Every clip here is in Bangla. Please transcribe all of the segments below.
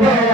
Yeah.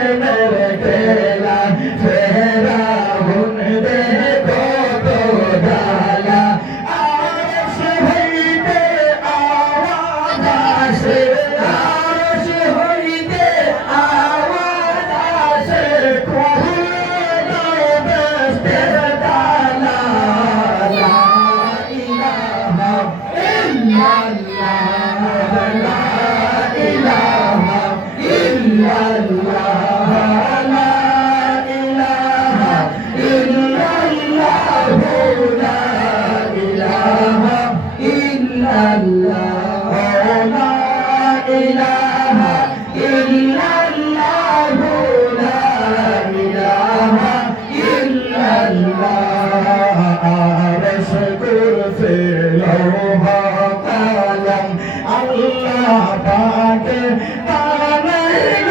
পাকে বানাইলা